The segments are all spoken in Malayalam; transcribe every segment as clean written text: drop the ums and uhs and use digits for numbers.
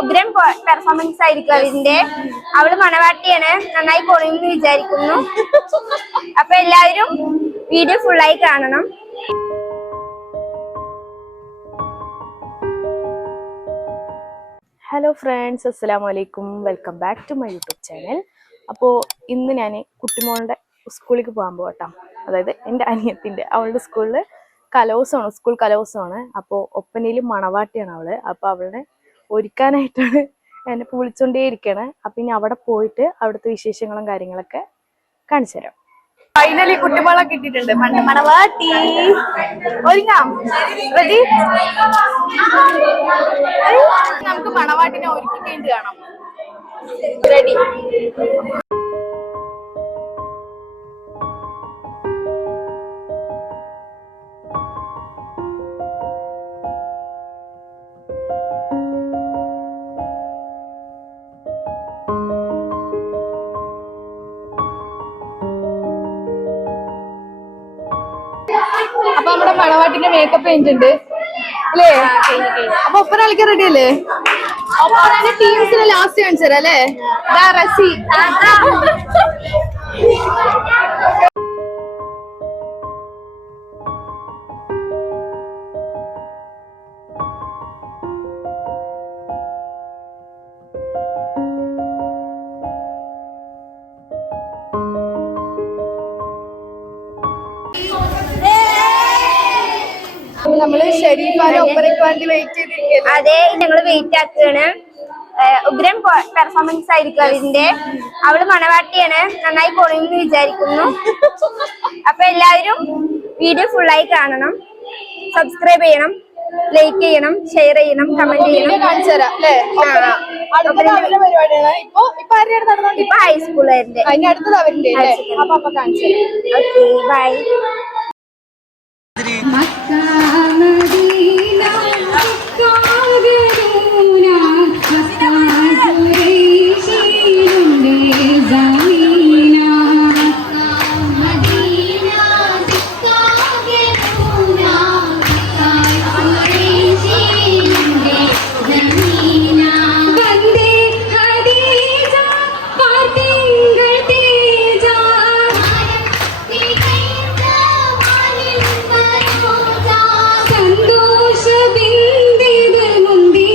ഉഗ്രൻ പെർഫോമൻസ് ആയിരിക്കും അതിന്റെ. അവള് മണവാട്ടിയാണ്, നന്നായി പോണെന്ന് വിചാരിക്കുന്നു. അപ്പൊ എല്ലാവരും വീഡിയോ ഫുള്ളായി കാണണം. ഹലോ ഫ്രണ്ട്സ്, അസ്സലാമലൈക്കും. Welcome back to my YouTube channel. അപ്പോൾ ഇന്ന് ഞാൻ കുട്ടിമോളുടെ സ്കൂളിലേക്ക് പോകാൻ പോകട്ടോ. അതായത് എൻ്റെ അനിയത്തിൻ്റെ അവളുടെ സ്കൂളിൽ കലോത്സവമാണ്, സ്കൂൾ കലോത്സവമാണ്. അപ്പോൾ ഒപ്പനയിൽ മണവാട്ടിയാണ് അവള്. അപ്പോൾ അവളെ ഒരുക്കാനായിട്ടാണ് എന്നെ വിളിച്ചോണ്ടേ ഇരിക്കുകയാണ്. അപ്പം ഇനി അവിടെ പോയിട്ട് അവിടുത്തെ വിശേഷങ്ങളും കാര്യങ്ങളൊക്കെ കാണിച്ചു തരാം. ഫൈനലി കുട്ടിമോളെ കിട്ടിയിട്ടുണ്ട്. മണവാട്ടി ഒരുങ്ങാം. റെഡി? നമുക്ക് മണവാട്ടിനെ ഒരുക്കിക്കേണ്ടി കാണാം. റെഡി? അപ്പൊ നമ്മുടെ മണവാട്ടിന്റെ മേക്കപ്പ് കഴിഞ്ഞിട്ടുണ്ട് അല്ലേ? അപ്പൊ ഒപ്പന കളിക്കാൻ റെഡി അല്ലേ? ഒപ്പന ടീംസിനെ ലാസ്റ്റ് കാണിച്ചു തരാം അല്ലേ? റസി നമ്മള് ഷെരീഫാനെ ഒപ്പനയ്ക്ക് വേണ്ടി വെയിറ്റ് ചെയ്തിരിക്കുന്നത്. അതെ, ഞങ്ങള് വെയിറ്റ് ആക്കുകയാണ്. ഉഗ്രൻ പെർഫോമൻസ് ആയിരിക്കും അതിന്റെ. അവള് മണവാട്ടിയാണ്, നന്നായി പോണെന്ന് വിചാരിക്കുന്നു. അപ്പൊ എല്ലാവരും വീഡിയോ ഫുള്ളായി കാണണം. സബ്സ്ക്രൈബ് ചെയ്യണം, ലൈക്ക് ചെയ്യണം, ഷെയർ ചെയ്യണം, കമന്റ് ചെയ്യണം. കാണിച്ചു തരാം അല്ലേ? പരിപാടിയാണ് ഇപ്പൊ ഹൈസ്കൂളുകാരുടെ. അതിന്റെ അടുത്തത് അവരുടെ അപ്പൊ കാണിച്ചു തരാം. Okay, bye. സന്തോഷ ബിന്ദിത മുന്തി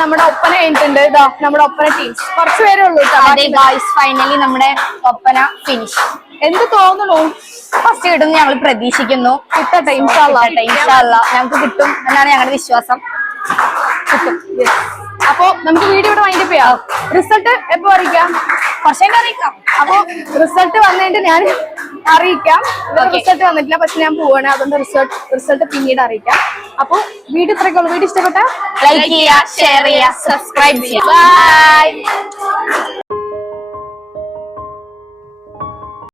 നമ്മുടെ ഒപ്പന കഴിഞ്ഞിട്ടുണ്ട്. ഇതാ നമ്മുടെ ഒപ്പന ടീംസ് കുറച്ച് പേരേ ഉള്ളൂ. ഫൈനലി നമ്മുടെ ഒപ്പന ഫിനിഷ്. എന്ത് തോന്നുന്നു? ഫസ്റ്റ് കിട്ടും ഞങ്ങൾ പ്രതീക്ഷിക്കുന്നു. കിട്ടട്ടെ, ഇൻഷാ അല്ലാ ഞങ്ങൾക്ക് കിട്ടും എന്നാണ് ഞങ്ങളുടെ വിശ്വാസം. കിട്ടും. അപ്പൊ നമുക്ക് വീഡിയോ ഇവിടെ വൈൻഡപ്പ് ചെയ്യാം. റിസൾട്ട് എപ്പോ അറിയിക്കാം? കുറച്ചേക്ക് അറിയിക്കാം. അപ്പൊ റിസൾട്ട് വന്നിട്ട് ഞാൻ അറിയിക്കാം. റിസൾട്ട് വന്നിട്ടില്ല, പക്ഷെ ഞാൻ പോവാണ്. അതുകൊണ്ട് റിസൾട്ട് പിന്നീട് അറിയിക്കാം. അപ്പൊ വീഡിയോ ഇത്രയൊക്കെ ഉള്ളൂ. വീഡിയോ ഇഷ്ടപ്പെട്ട ലൈക്ക് ചെയ്യുക, ഷെയർ ചെയ്യുക, സബ്സ്ക്രൈബ് ചെയ്യുക. ബൈ.